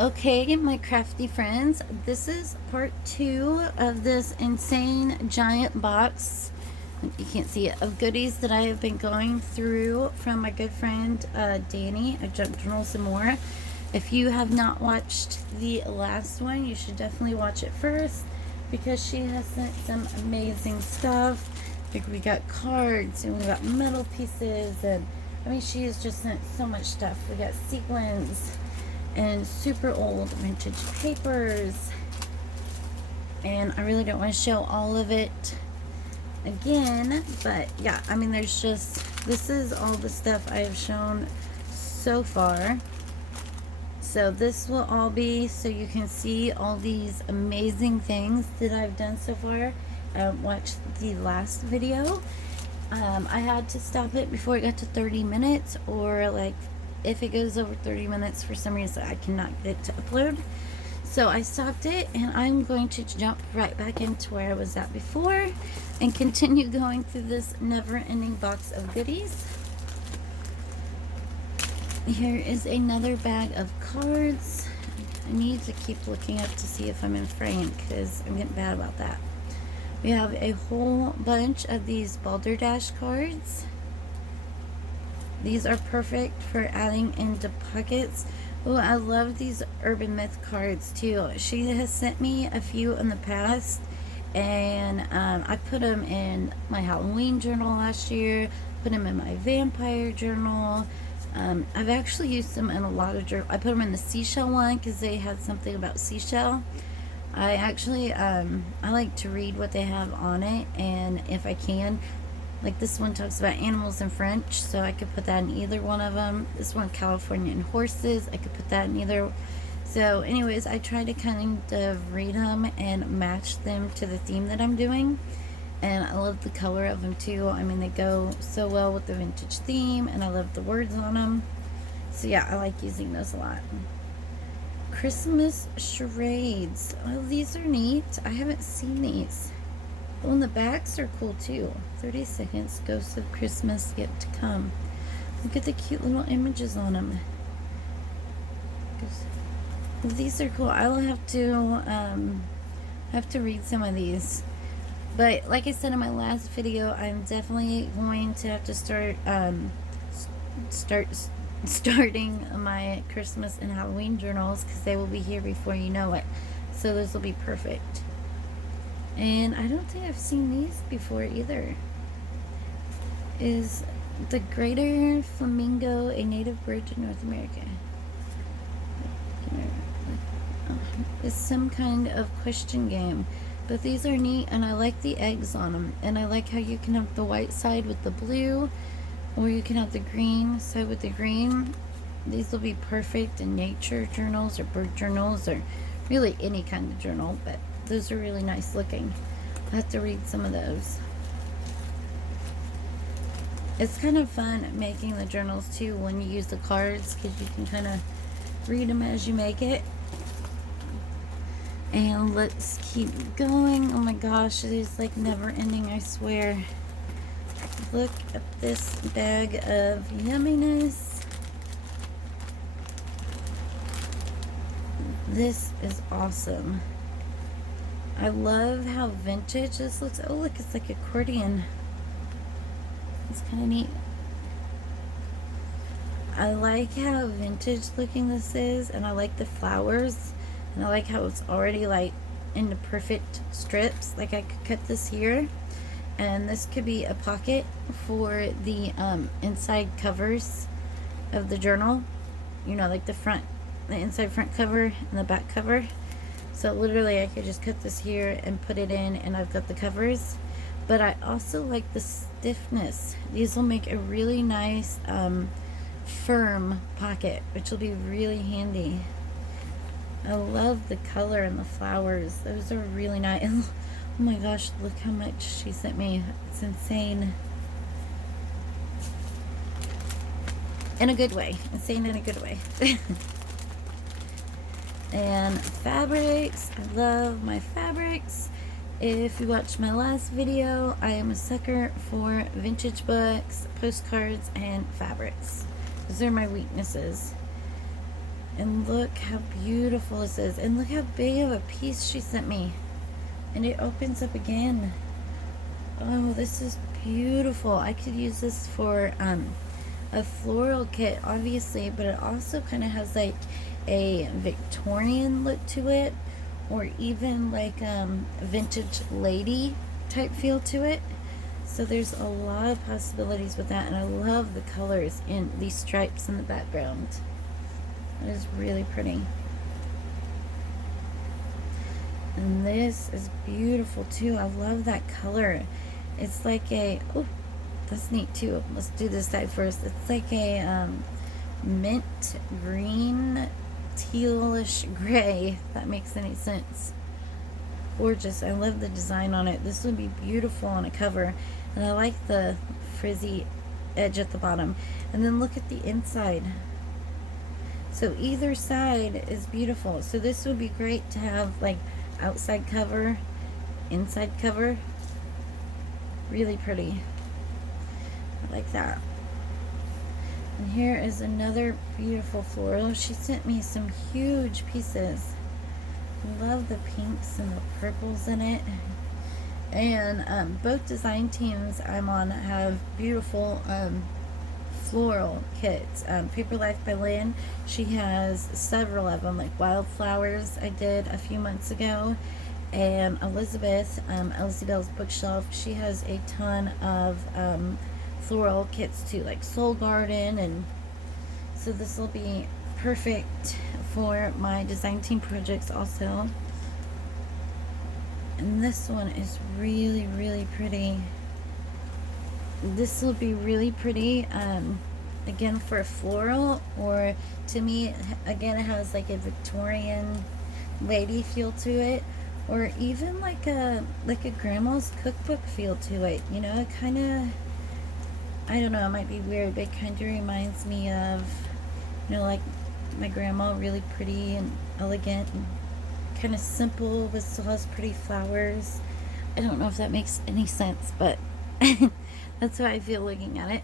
Okay, my crafty friends, this is part 2 of this insane giant box, you can't see it, of goodies that I have been going through from my good friend Dani of Junk Journals and More. If you have not watched the last one, you should definitely watch it first because she has sent some amazing stuff. Like we got cards and we got metal pieces, and I mean she has just sent so much stuff. We got sequins and super old vintage papers, and I really don't want to show all of it again, but yeah, I mean there's just, this is all the stuff I have shown so far. So this will all be so you can see all these amazing things that I've done so far. Watch the last video. I had to stop it before it got to 30 minutes, or like if it goes over 30 minutes for some reason I cannot get it to upload. So I stopped it, and I'm going to jump right back into where I was at before and continue going through this never-ending box of goodies. Here is another bag of cards. I need to keep looking up to see if I'm in frame because I'm getting bad about that. We have a whole bunch of these Balderdash cards. These are perfect for adding into pockets. Oh, I love these Urban Myth cards too. She has sent me a few in the past, and I put them in my Halloween journal last year, put them in my vampire journal. I've actually used them in a lot of journals. I put them in the seashell one because they had something about seashell. I actually, I like to read what they have on it, and if I can, like this one talks about animals in French, so I could put that in either one of them. This one, California and horses, I could put that in either. So anyways, I try to kind of read them and match them to the theme that I'm doing. And I love the color of them too. I mean, they go so well with the vintage theme, and I love the words on them. So yeah, I like using those a lot. Christmas charades. Oh, these are neat. I haven't seen these. Oh, and the backs are cool too. 30 seconds, ghosts of Christmas yet to come. Look at the cute little images on them. These are cool. I'll have to read some of these. But like I said in my last video, I'm definitely going to have to starting my Christmas and Halloween journals because they will be here before you know it. So this will be perfect. And I don't think I've seen these before either. Is the greater flamingo a native bird to North America? It's some kind of question game. But these are neat, and I like the eggs on them. And I like how you can have the white side with the blue, or you can have the green side with the green. These will be perfect in nature journals or bird journals or really any kind of journal, but those are really nice looking. I have to read some of those. It's kind of fun making the journals too when you use the cards because you can kind of read them as you make it. And let's keep going. Oh my gosh, it is like never ending, I swear. Look at this bag of yumminess. This is awesome. I love how vintage this looks. Oh look, it's like accordion. It's kind of neat. I like how vintage looking this is, and I like the flowers, and I like how it's already like into perfect strips. Like I could cut this here, and this could be a pocket for the inside covers of the journal, you know, like the inside front cover and the back cover. So literally I could just cut this here and put it in, and I've got the covers. But I also like the stiffness. These will make a really nice firm pocket, which will be really handy. I love the color and the flowers. Those are really nice. Oh my gosh, look how much she sent me. It's insane. In a good way. Insane in a good way. And fabrics. I love my fabrics. If you watched my last video, I am a sucker for vintage books, postcards, and fabrics. Those are my weaknesses. And look how beautiful this is. And look how big of a piece she sent me. And it opens up again. Oh, this is beautiful. I could use this for a floral kit, obviously, but it also kind of has like a Victorian look to it, or even like a vintage lady type feel to it. So there's a lot of possibilities with that, and I love the colors in these stripes in the background. It is really pretty. And this is beautiful too. I love that color. It's like a, oh, that's neat too. Let's do this side first. It's like a mint green, tealish gray, if that makes any sense. Gorgeous. I love the design on it. This would be beautiful on a cover. And I like the frizzy edge at the bottom. And then look at the inside. So either side is beautiful. So this would be great to have like outside cover, inside cover. Really pretty. I like that. And here is another beautiful floral. She sent me some huge pieces. I love the pinks and the purples in it. And both design teams I'm on have beautiful floral kits. Paper Life by Lynn, she has several of them, like wildflowers I did a few months ago. And Elizabeth, Elsie Bell's Bookshelf, she has a ton of floral kits too, like Soul Garden. And so this will be perfect for my design team projects also. And this one is really, really pretty. This will be really pretty, again, for a floral, or to me, again, it has like a Victorian lady feel to it, or even like a grandma's cookbook feel to it. You know, it kind of, I don't know, it might be weird, but it kind of reminds me of, you know, like my grandma, really pretty and elegant and kind of simple, but still has pretty flowers. I don't know if that makes any sense, but that's how I feel looking at it.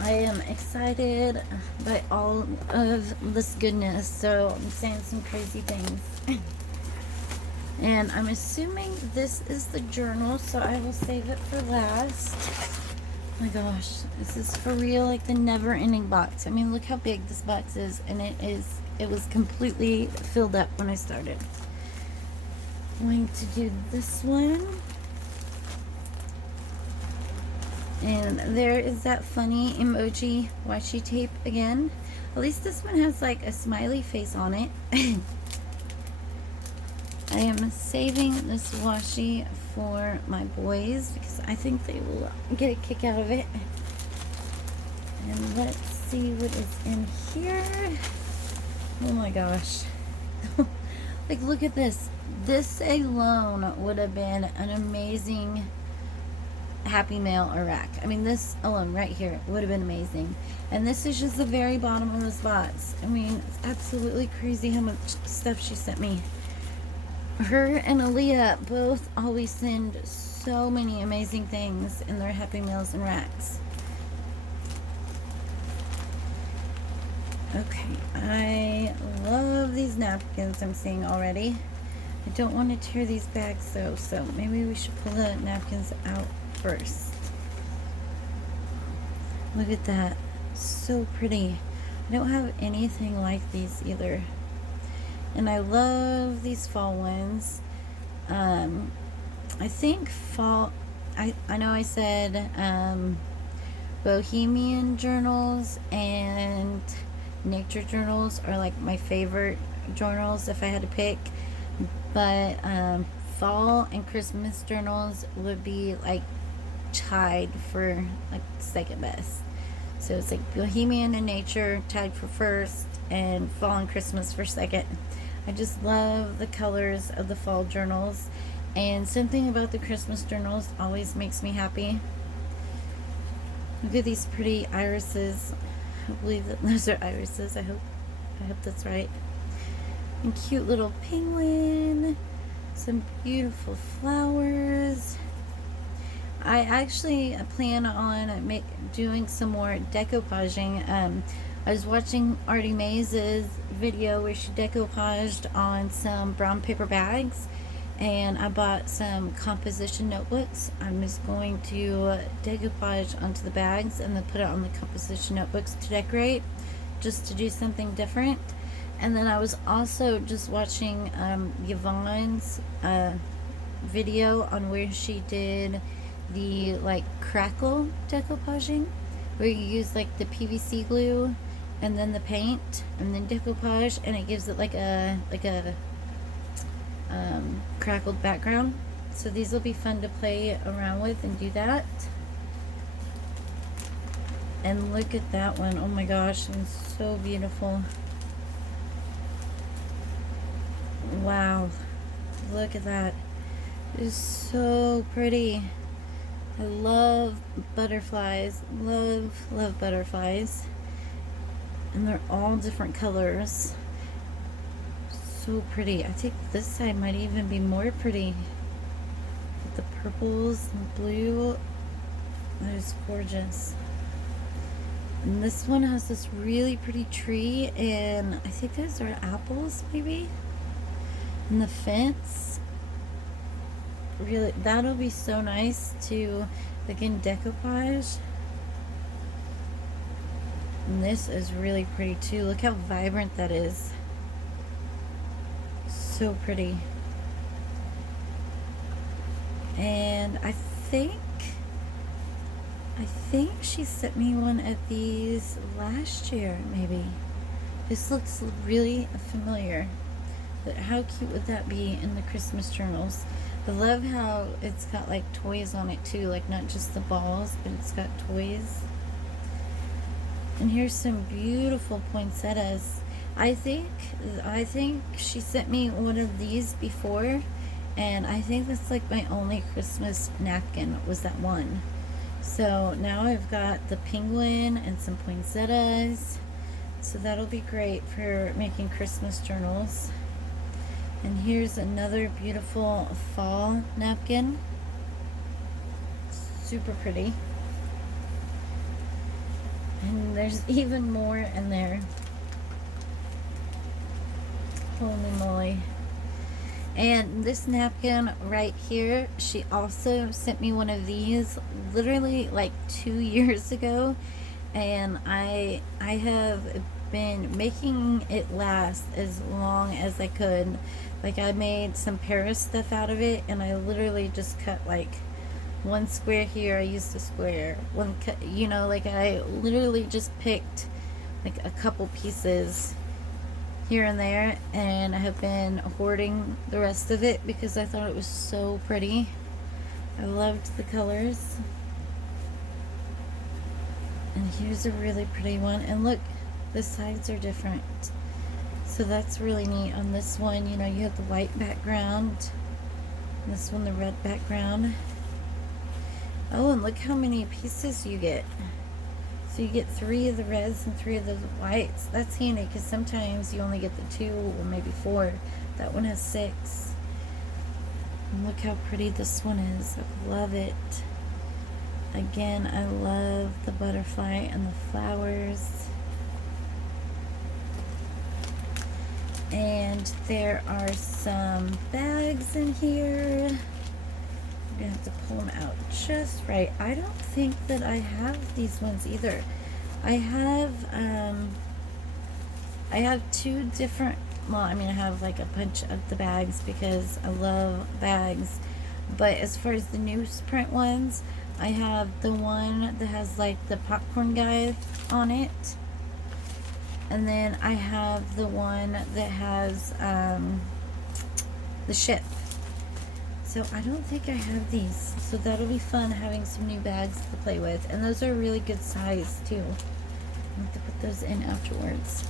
I am excited by all of this goodness, so I'm saying some crazy things. And I'm assuming this is the journal, so I will save it for last. Oh my gosh, this is for real, like the never-ending box. I mean, look how big this box is, and it was completely filled up when I started. I'm going to do this one. And there is that funny emoji washi tape again. At least this one has like a smiley face on it. I am saving this washi for my boys because I think they will get a kick out of it. And let's see what is in here. Oh my gosh. Like, look at this. This alone would have been an amazing Happy Mail or rack. I mean, this alone right here would have been amazing. And this is just the very bottom of this box. I mean, it's absolutely crazy how much stuff she sent me. Her and Aaliyah both always send so many amazing things in their Happy Meals and racks. Okay, I love these napkins I'm seeing already. I don't want to tear these bags though, so maybe we should pull the napkins out first. Look at that. So pretty. I don't have anything like these either. And I love these fall ones. I think fall, I know I said Bohemian journals and nature journals are like my favorite journals if I had to pick. But fall and Christmas journals would be like tied for like second best. So it's like Bohemian and nature tied for first, and fall and Christmas for second. I just love the colors of the fall journals, and something about the Christmas journals always makes me happy. Look at these pretty irises. I believe that those are irises. I hope that's right. And cute little penguin. Some beautiful flowers. I actually plan on doing some more decoupaging. I was watching Artie Mays' video where she decoupaged on some brown paper bags, and I bought some composition notebooks. I'm just going to decoupage onto the bags and then put it on the composition notebooks to decorate, just to do something different. And then I was also just watching Yvonne's video on where she did the like crackle decoupaging, where you use like the PVC glue and then the paint and then decoupage, and it gives it like a crackled background. So these will be fun to play around with and do that. And look at that one. Oh my gosh, it's so beautiful. Wow, look at that. It's so pretty. I love butterflies. Love butterflies. And they're all different colors. So pretty. I think this side might even be more pretty. With the purples and blue. That is gorgeous. And this one has this really pretty tree, and I think those are apples maybe. And the fence. Really, that'll be so nice to again decoupage. And this is really pretty too. Look how vibrant that is. So pretty. And I think she sent me one of these last year, maybe. This looks really familiar. But how cute would that be in the Christmas journals? I love how it's got like toys on it too, like not just the balls, but it's got toys. And here's some beautiful poinsettias. I think she sent me one of these before, and I think that's like my only Christmas napkin was that one. So now I've got the penguin and some poinsettias. So that'll be great for making Christmas journals. And here's another beautiful fall napkin. Super pretty. And there's even more in there. Holy moly. And this napkin right here, she also sent me one of these literally like 2 years ago. And I have been making it last as long as I could. Like I made some Paris stuff out of it, and I literally just cut like one square here. I used a square, one cut, you know, like I literally just picked like a couple pieces here and there, and I have been hoarding the rest of it because I thought it was so pretty. I loved the colors. And here's a really pretty one, and look, the sides are different. So that's really neat. On this one, you know, you have the white background. This one, the red background. Oh, and look how many pieces you get. So you get 3 of the reds and 3 of the whites. That's handy because sometimes you only get the 2 or maybe 4. That one has 6. And look how pretty this one is. I love it. Again, I love the butterfly and the flowers. And there are some bags in here. I'm gonna have to pull them out just right. I don't think that I have these ones either. I have 2 different, well, I mean, I have like a bunch of the bags because I love bags. But as far as the newsprint ones, I have the one that has like the popcorn guy on it. And then I have the one that has the ship. So I don't think I have these. So that'll be fun having some new bags to play with. And those are really good size too. I'll have to put those in afterwards.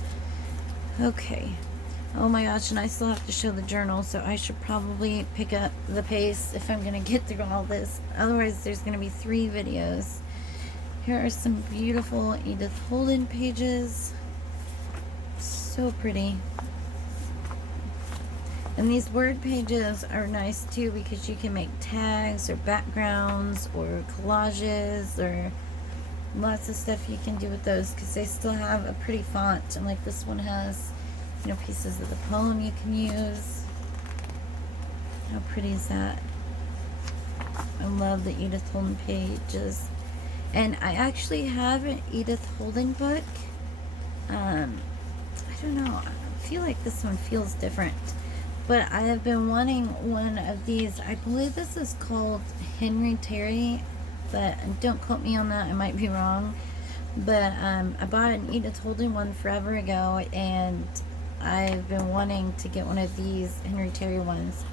Okay. Oh my gosh, and I still have to show the journal, so I should probably pick up the pace if I'm going to get through all this. Otherwise, there's going to be 3 videos. Here are some beautiful Edith Holden pages. So pretty. And these word pages are nice too because you can make tags or backgrounds or collages or lots of stuff you can do with those because they still have a pretty font. And like this one has, you know, pieces of the poem you can use. How pretty is that? I love the Edith Holden pages. And I actually have an Edith Holden book. I don't know. I feel like this one feels different. But I have been wanting one of these. I believe this is called Henry Terry, but don't quote me on that. I might be wrong. But I bought an Edith Holden one forever ago, and I've been wanting to get one of these Henry Terry ones.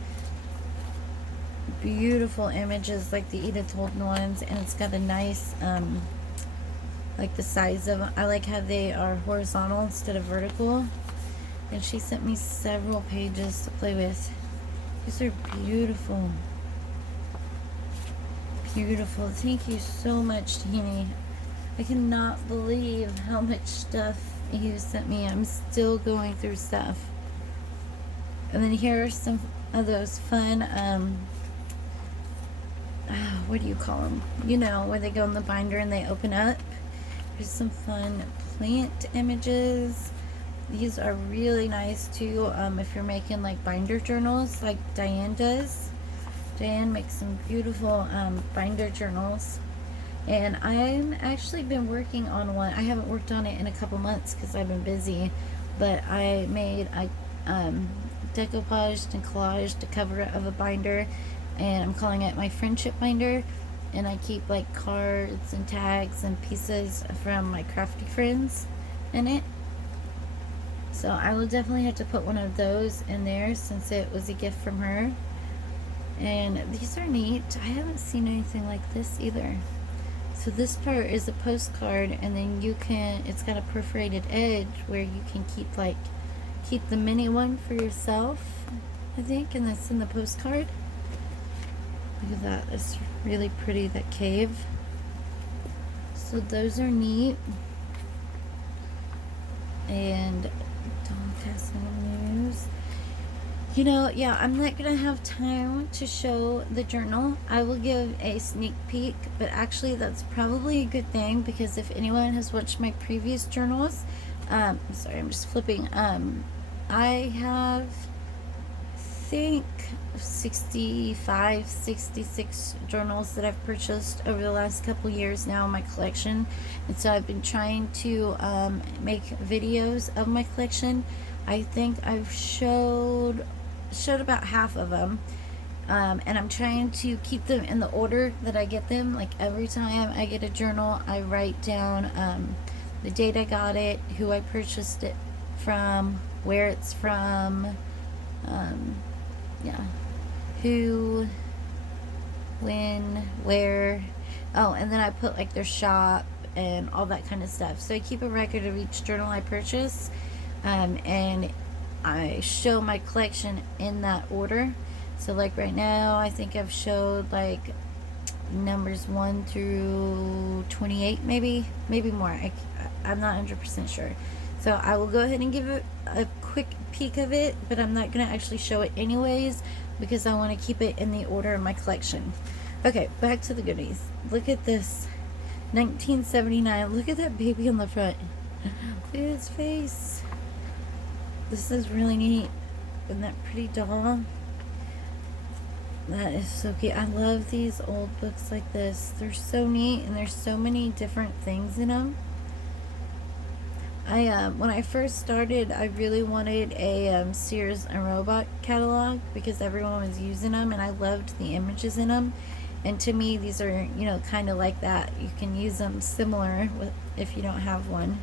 Beautiful images like the Edith Holden ones, and it's got a nice, like the size of them. I like how they are horizontal instead of vertical. And she sent me several pages to play with. These are beautiful. Beautiful. Thank you so much, Dani. I cannot believe how much stuff you sent me. I'm still going through stuff. And then here are some of those fun, what do you call them? You know, where they go in the binder and they open up. There's some fun plant images. These are really nice too if you're making like binder journals like Diane does. Diane makes some beautiful binder journals. And I've actually been working on one. I haven't worked on it in a couple months because I've been busy. But I made a decoupaged and collaged a cover of a binder. And I'm calling it my friendship binder. And I keep like cards and tags and pieces from my crafty friends in it. So I will definitely have to put one of those in there since it was a gift from her. And these are neat. I haven't seen anything like this either. So this part is a postcard, and then you can, it's got a perforated edge where you can keep the mini one for yourself, I think, and that's in the postcard. Look at that. It's really pretty, that cave. So those are neat. And Castle News. You know, yeah, I'm not gonna have time to show the journal. I will give a sneak peek, but actually that's probably a good thing because if anyone has watched my previous journals, sorry, I'm just flipping. I have, I think, 65, 66 journals that I've purchased over the last couple years now in my collection, and so I've been trying to make videos of my collection. I think I've showed about half of them, and I'm trying to keep them in the order that I get them. Like every time I get a journal, I write down the date I got it, who I purchased it from, where it's from, yeah, who, when, where. Oh, and then I put like their shop and all that kind of stuff. So I keep a record of each journal I purchase. And I show my collection in that order. So like right now, I think I've showed like numbers 1 through 28, maybe more. I'm not 100% sure. So I will go ahead and give it a quick peek of it, but I'm not going to actually show it anyways because I want to keep it in the order of my collection. Okay, back to the goodies. Look at this. 1979. Look at that baby on the front. Look at his face. This is really neat. Isn't that pretty doll? That is so cute. I love these old books like this. They're so neat, and there's so many different things in them. When I first started, I really wanted a Sears and Roebuck catalog because everyone was using them, and I loved the images in them. And to me, these are, you know, kind of like that. You can use them similar if you don't have one.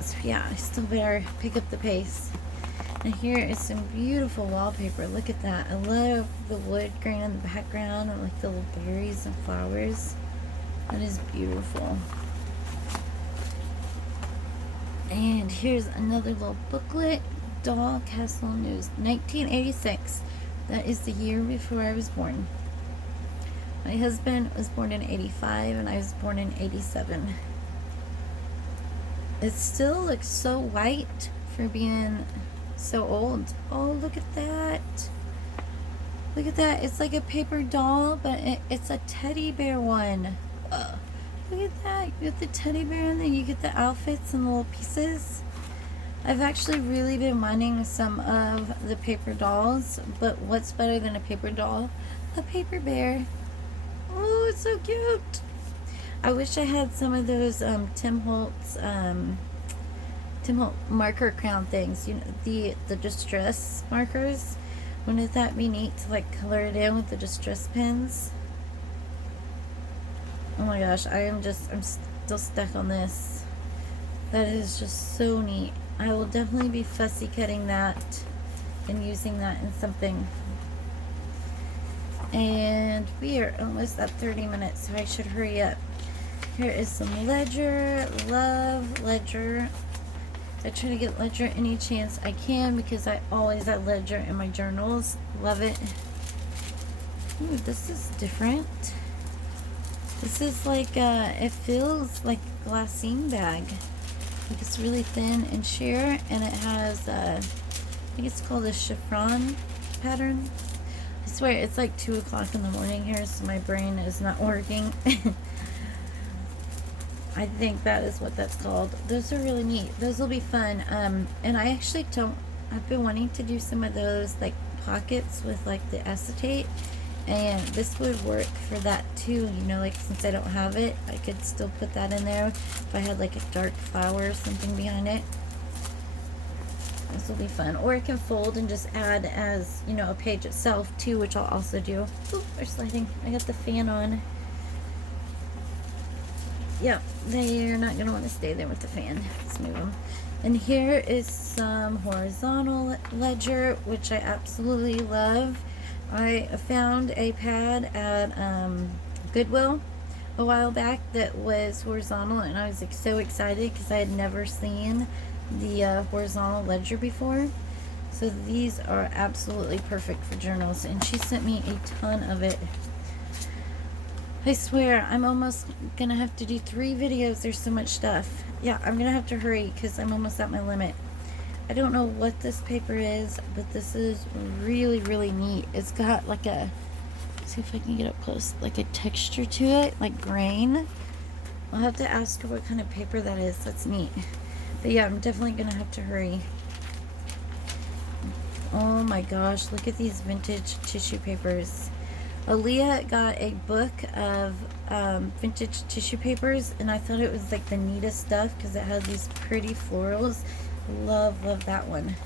So yeah, I still better pick up the pace. And here is some beautiful wallpaper. Look at that. I love the wood grain in the background and like the little berries and flowers. That is beautiful. And here's another little booklet. Doll Castle News, 1986. That is the year before I was born. My husband was born in 85 and I was born in 87. It still looks so white for being So old. Oh, look at that. Look at that. It's like a paper doll, but it's a teddy bear one. Look at that. You get the teddy bear and then you get the outfits and the little pieces. I've actually really been wanting some of the paper dolls, but what's better than a paper doll? A paper bear. Oh, it's so cute. I wish I had some of those Tim Holtz marker crown things. You know, the distress markers. Wouldn't that be neat to like color it in with the distress pens? Oh my gosh, I'm still stuck on this. That is just so neat. I will definitely be fussy cutting that and using that in something. And we are almost at 30 minutes, so I should hurry up. Here is some ledger. Love ledger. I try to get ledger any chance I can because I always have ledger in my journals. Love it. Ooh, this is different. This is like, it feels like a glassine bag. Like it's really thin and sheer, and it has, I think it's called a chiffon pattern. I swear, it's like 2 o'clock in the morning here, so my brain is not working. I think that is what that's called. Those are really neat. Those will be fun. And I actually I've been wanting to do some of those like pockets with like the acetate, and this would work for that too, you know, like since I don't have it, I could still put that in there if I had like a dark flower or something behind it. This will be fun. Or it can fold and just add as, you know, a page itself too, which I'll also do. Oop, they're sliding. I got the fan on. Yeah, they're not going to want to stay there with the fan. Let's move them. And here is some horizontal ledger, which I absolutely love. I found a pad at Goodwill a while back that was horizontal, and I was like so excited because I had never seen the horizontal ledger before. So these are absolutely perfect for journals, and she sent me a ton of it. I swear, I'm almost gonna have to do 3 videos. There's so much stuff. Yeah, I'm gonna have to hurry because I'm almost at my limit. I don't know what this paper is, but this is really, really neat. It's got like a, let's see if I can get up close, like a texture to it, like grain. I'll have to ask her what kind of paper that is. That's neat. But yeah, I'm definitely gonna have to hurry. Oh my gosh, look at these vintage tissue papers. Aaliyah got a book of vintage tissue papers, and I thought it was like the neatest stuff because it has these pretty florals. Love that one.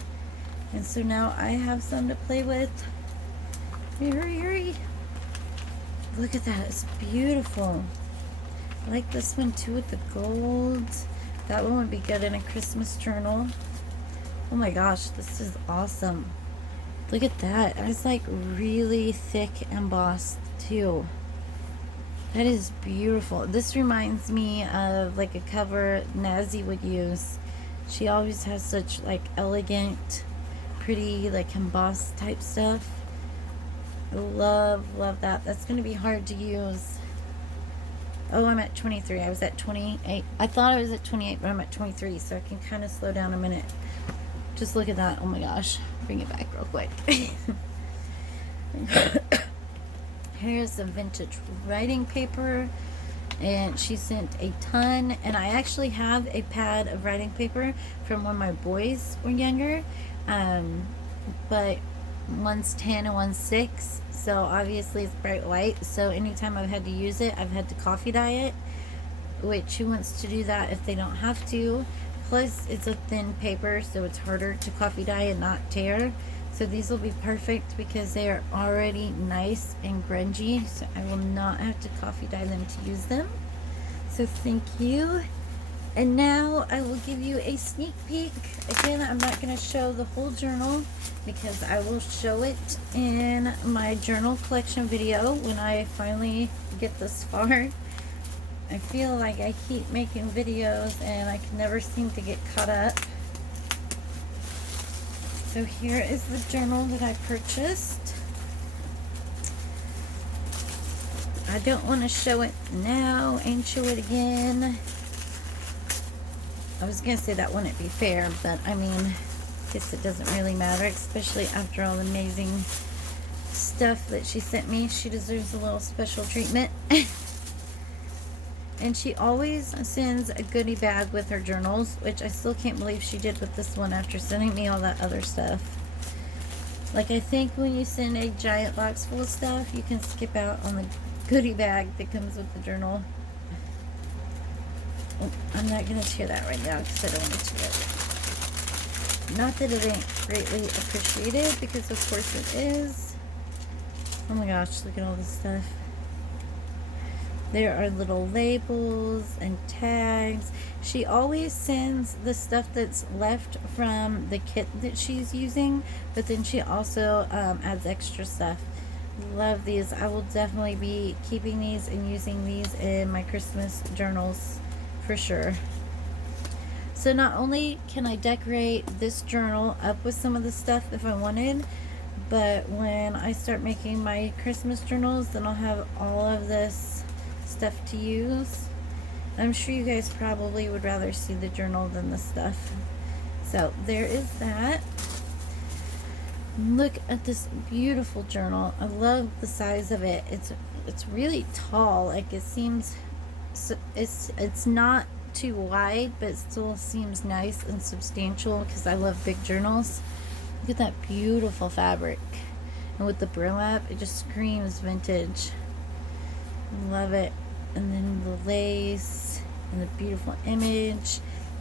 And so now I have some to play with. Hurry. Look at that. It's beautiful. I like this one too with the gold. That one would be good in a Christmas journal. Oh my gosh, this is awesome. Look at that. It's like really thick embossed too. That is beautiful. This reminds me of like a cover Nazi would use. She always has such like elegant, pretty like embossed type stuff. I love that. That's going to be hard to use. Oh, I'm at 23. I was at 28. I thought I was at 28, but I'm at 23, so I can kind of slow down a minute. Just look at that. Oh my gosh. Bring it back real quick. Here's some vintage writing paper, and she sent a ton. And I actually have a pad of writing paper from when my boys were younger, but one's 10 and one's 6, so obviously it's bright white, so anytime I've had to use it, I've had to coffee dye it, which who wants to do that if they don't have to? Plus it's a thin paper, so it's harder to coffee dye and not tear. So these will be perfect because they are already nice and grungy, so I will not have to coffee dye them to use them. So thank you. And now I will give you a sneak peek. Again, I'm not going to show the whole journal because I will show it in my journal collection video when I finally get this far. I feel like I keep making videos and I can never seem to get caught up. So here is the journal that I purchased. I don't want to show it now and show it again. I was going to say that wouldn't be fair, but I mean, guess it doesn't really matter, especially after all the amazing stuff that she sent me. She deserves a little special treatment. And she always sends a goodie bag with her journals, which I still can't believe she did with this one after sending me all that other stuff. Like, I think when you send a giant box full of stuff, you can skip out on the goodie bag that comes with the journal. Oh, I'm not going to tear that right now because I don't want to tear it. Not that it ain't greatly appreciated, because of course it is. Oh my gosh, look at all this stuff. There are little labels and tags. She always sends the stuff that's left from the kit that she's using, but then she also adds extra stuff. Love these. I will definitely be keeping these and using these in my Christmas journals for sure. So not only can I decorate this journal up with some of the stuff if I wanted, but when I start making my Christmas journals, then I'll have all of this stuff to use. I'm sure you guys probably would rather see the journal than the stuff. So there is that. Look at this beautiful journal. I love the size of it. It's really tall. Like, it seems, it's not too wide, but it still seems nice and substantial because I love big journals. Look at that beautiful fabric, and with the burlap, it just screams vintage. Love it. And then the lace and the beautiful image.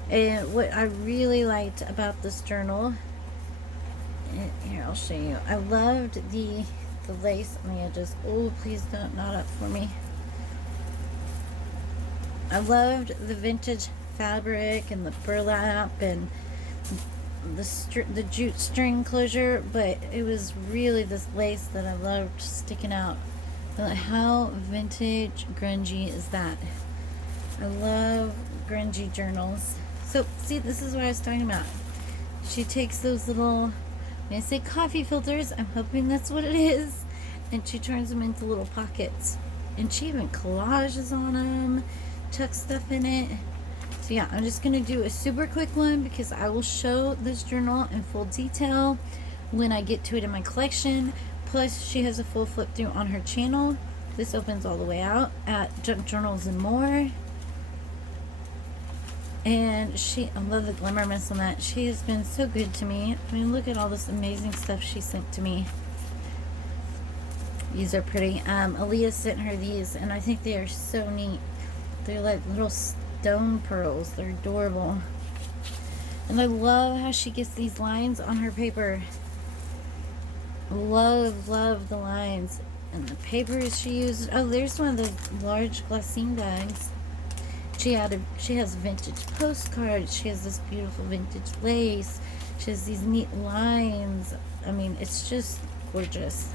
And what I really liked about this journal, here, I'll show you. I loved the lace on the edges. Oh, please don't knot up for me. I loved the vintage fabric and the burlap and the jute string closure, but it was really this lace that I loved sticking out. How vintage grungy is that? I love grungy journals. So see, this is what I was talking about. She takes those little, when I say coffee filters, I'm hoping that's what it is, and she turns them into little pockets, and she even collages on them, tucks stuff in it. So yeah, I'm just gonna do a super quick one because I will show this journal in full detail when I get to it in my collection. Plus, she has a full flip through on her channel. This opens all the way out at Junk Journals and More. And I love the glimmer mist on that. She has been so good to me. I mean, look at all this amazing stuff she sent to me. These are pretty. Aaliyah sent her these, and I think they are so neat. They're like little stone pearls. They're adorable. And I love how she gets these lines on her paper. Love the lines and the papers she uses. Oh, there's one of those large glassine bags. She has vintage postcards. She has this beautiful vintage lace. She has these neat lines. I mean, it's just gorgeous.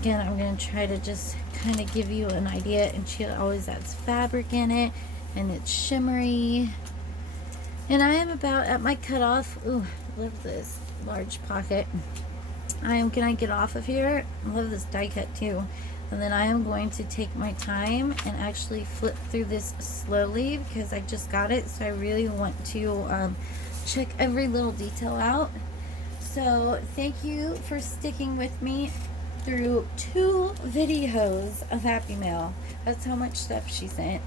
Again, I'm going to try to just kind of give you an idea, and she always adds fabric in it, and it's shimmery. And I am about at my cutoff. Ooh, love this large pocket. I am gonna get off of here. I love this die cut too. And then I am going to take my time and actually flip through this slowly because I just got it, so I really want to check every little detail out. So thank you for sticking with me through 2 videos of Happy Mail. That's how much stuff she sent.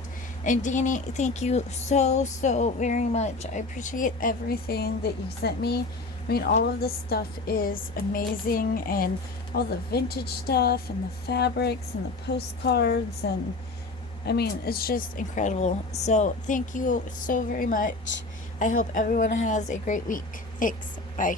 And Dani, thank you so very much. I appreciate everything that you sent me. I mean, all of this stuff is amazing, and all the vintage stuff and the fabrics and the postcards, and I mean, it's just incredible. So thank you so very much. I hope everyone has a great week. Thanks. Bye.